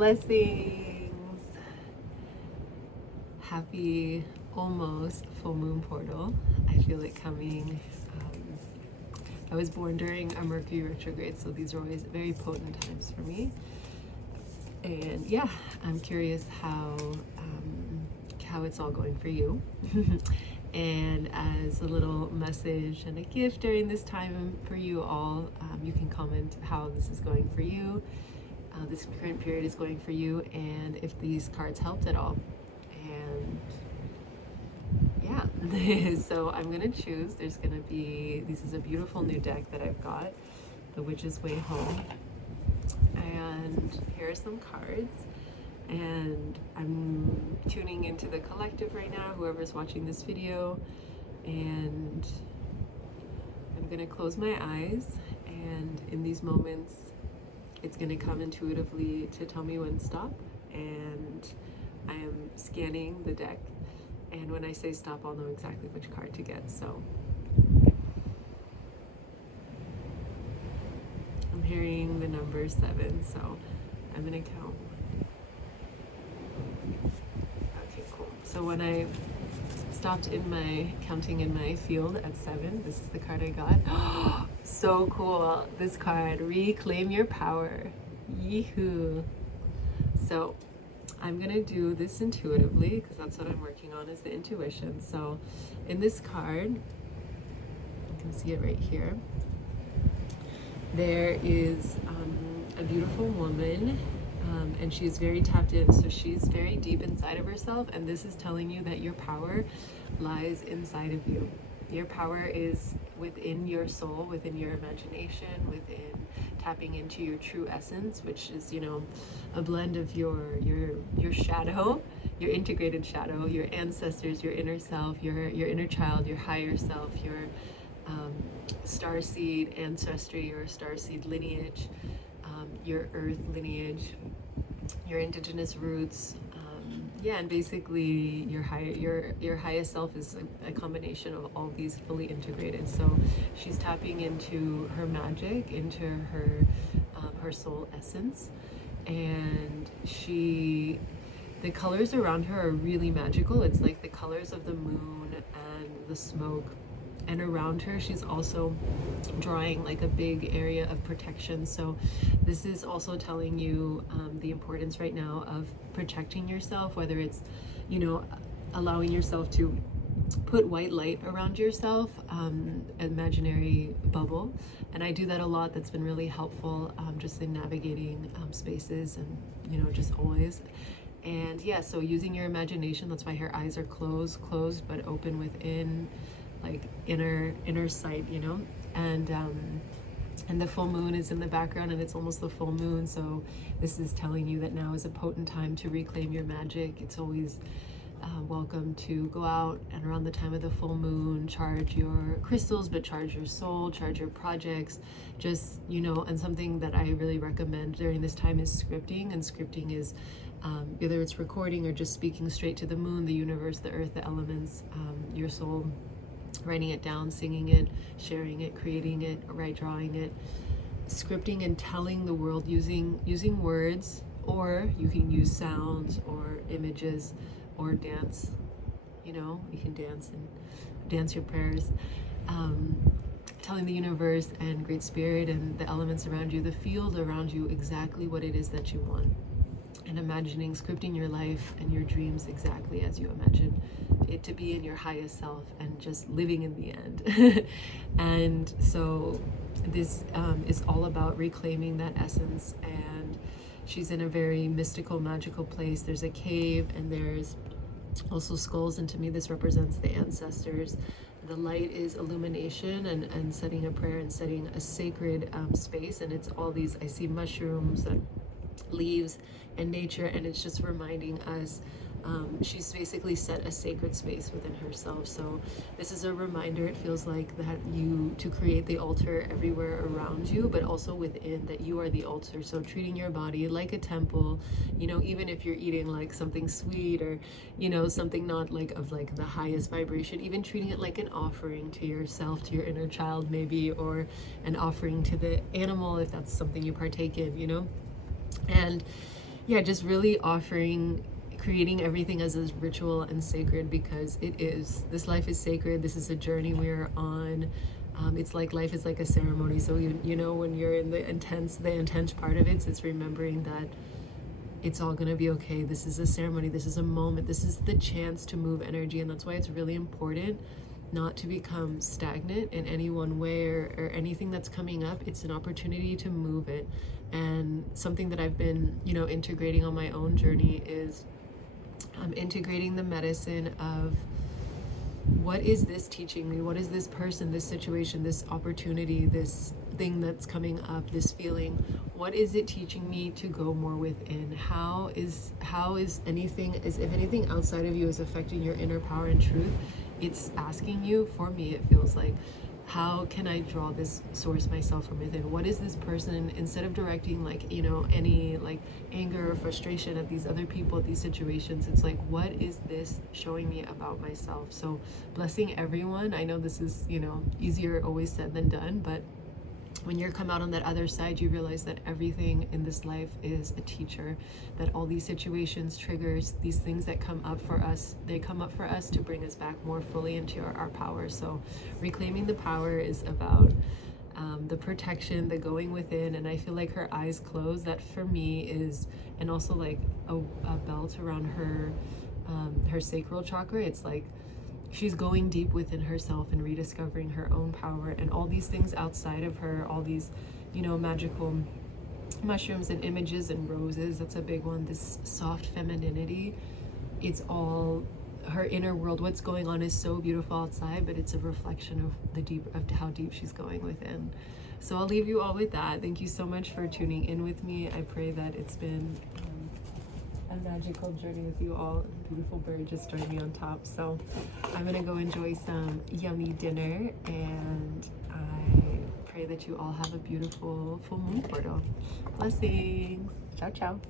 Blessings. Happy almost full moon portal. I feel it coming. I was born during a Mercury retrograde, so these are always very potent times for me. And yeah, I'm curious how it's all going for you. And as a little message and a gift during this time for you all, you can comment how this is going for you. This current period is going for you, and if these cards helped at all. And yeah, so I'm gonna choose. There's gonna be, this is a beautiful new deck that I've got, The Witch's Way Home. And here are some cards. And I'm tuning into the collective right now, whoever's watching this video. And I'm gonna close my eyes, and in these moments, it's going to come intuitively to tell me when to stop, and I am scanning the deck, and when I say stop, I'll know exactly which card to get. So I'm hearing the number 7, so I'm going to count. Okay, cool. So when I stopped counting in my field at 7, this is the card I got. So cool. This card, Reclaim Your Power. Yee-hoo. So I'm gonna do this intuitively, because that's what I'm working on, is the intuition. So in this card, you can see it right here, there is a beautiful woman, and she's very tapped in, so she's very deep inside of herself, and this is telling you that your power lies inside of you. Your power is within your soul, within your imagination, within tapping into your true essence, which is, you know, a blend of your shadow, your integrated shadow, your ancestors, your inner self, your inner child, your higher self, your starseed ancestry, your starseed lineage, your earth lineage, your indigenous roots. Yeah, and basically your highest self is a combination of all these fully integrated. So she's tapping into her magic, into her soul essence, and the colors around her are really magical. It's like the colors of the moon and the smoke. And around her, she's also drawing like a big area of protection. So this is also telling you the importance right now of protecting yourself, whether it's, you know, allowing yourself to put white light around yourself, imaginary bubble. And I do that a lot. That's been really helpful, just in navigating spaces, and, you know, just always. And yeah, so using your imagination, that's why her eyes are closed, but open within, like inner sight, you know. And the full moon is in the background, and it's almost the full moon, so this is telling you that now is a potent time to reclaim your magic. It's always welcome to go out and around the time of the full moon, charge your crystals, but charge your soul, charge your projects, just, you know. And something that I really recommend during this time is scripting. And scripting is whether it's recording or just speaking straight to the moon, the universe, the earth, the elements, your soul, writing it down, singing it, sharing it, creating it, drawing it, scripting and telling the world using words, or you can use sounds or images or dance. You know, you can dance and dance your prayers, telling the universe and Great Spirit and the elements around you, the field around you, exactly what it is that you want. And imagining, scripting your life and your dreams exactly as you imagine it to be in your highest self, and just living in the end. And so this is all about reclaiming that essence. And she's in a very mystical, magical place. There's a cave, and there's also skulls, and to me this represents the ancestors. The light is illumination and setting a prayer and setting a sacred space, and it's all these, I see mushrooms and leaves and nature, and it's just reminding us she's basically set a sacred space within herself. So this is a reminder, it feels like, that you to create the altar everywhere around you, but also within, that you are the altar. So treating your body like a temple, you know, even if you're eating like something sweet, or, you know, something not like of like the highest vibration, even treating it like an offering to yourself, to your inner child maybe, or an offering to the animal if that's something you partake in, you know. And yeah, just really offering, creating everything as a ritual and sacred, because it is. This life is sacred. This is a journey we're on. It's like life is like a ceremony. So you know, when you're in the intense part of it, it's remembering that it's all gonna be okay. This is a ceremony. This is a moment. This is the chance to move energy, and that's why it's really important not to become stagnant in any one way, or anything that's coming up. It's an opportunity to move it. And something that I've been, you know, integrating on my own journey is integrating the medicine of, what is this teaching me? What is this person, this situation, this opportunity, this thing that's coming up, this feeling? What is it teaching me to go more within? How is anything, is if anything outside of you is affecting your inner power and truth, it's asking you, for me it feels like, how can I draw this source myself from within? What is this person, instead of directing, like, you know, any like anger or frustration at these other people, at these situations, it's like, what is this showing me about myself? So blessing everyone. I know this is, you know, easier always said than done, but when you come out on that other side, you realize that everything in this life is a teacher, that all these situations, triggers, these things that come up for us, they come up for us to bring us back more fully into our power. So reclaiming the power is about the protection, the going within. And I feel like her eyes closed, that for me is, and also like a belt around her sacral chakra. It's like she's going deep within herself and rediscovering her own power, and all these things outside of her, all these, you know, magical mushrooms and images and roses, that's a big one. This soft femininity, it's all her inner world. What's going on is so beautiful outside, but it's a reflection of how deep she's going within. So I'll leave you all with that. Thank you so much for tuning in with me. I pray that it's been a magical journey with you all. Beautiful bird just joined me on top. So I'm gonna go enjoy some yummy dinner, and I pray that you all have a beautiful full moon portal. Blessings. Ciao, ciao.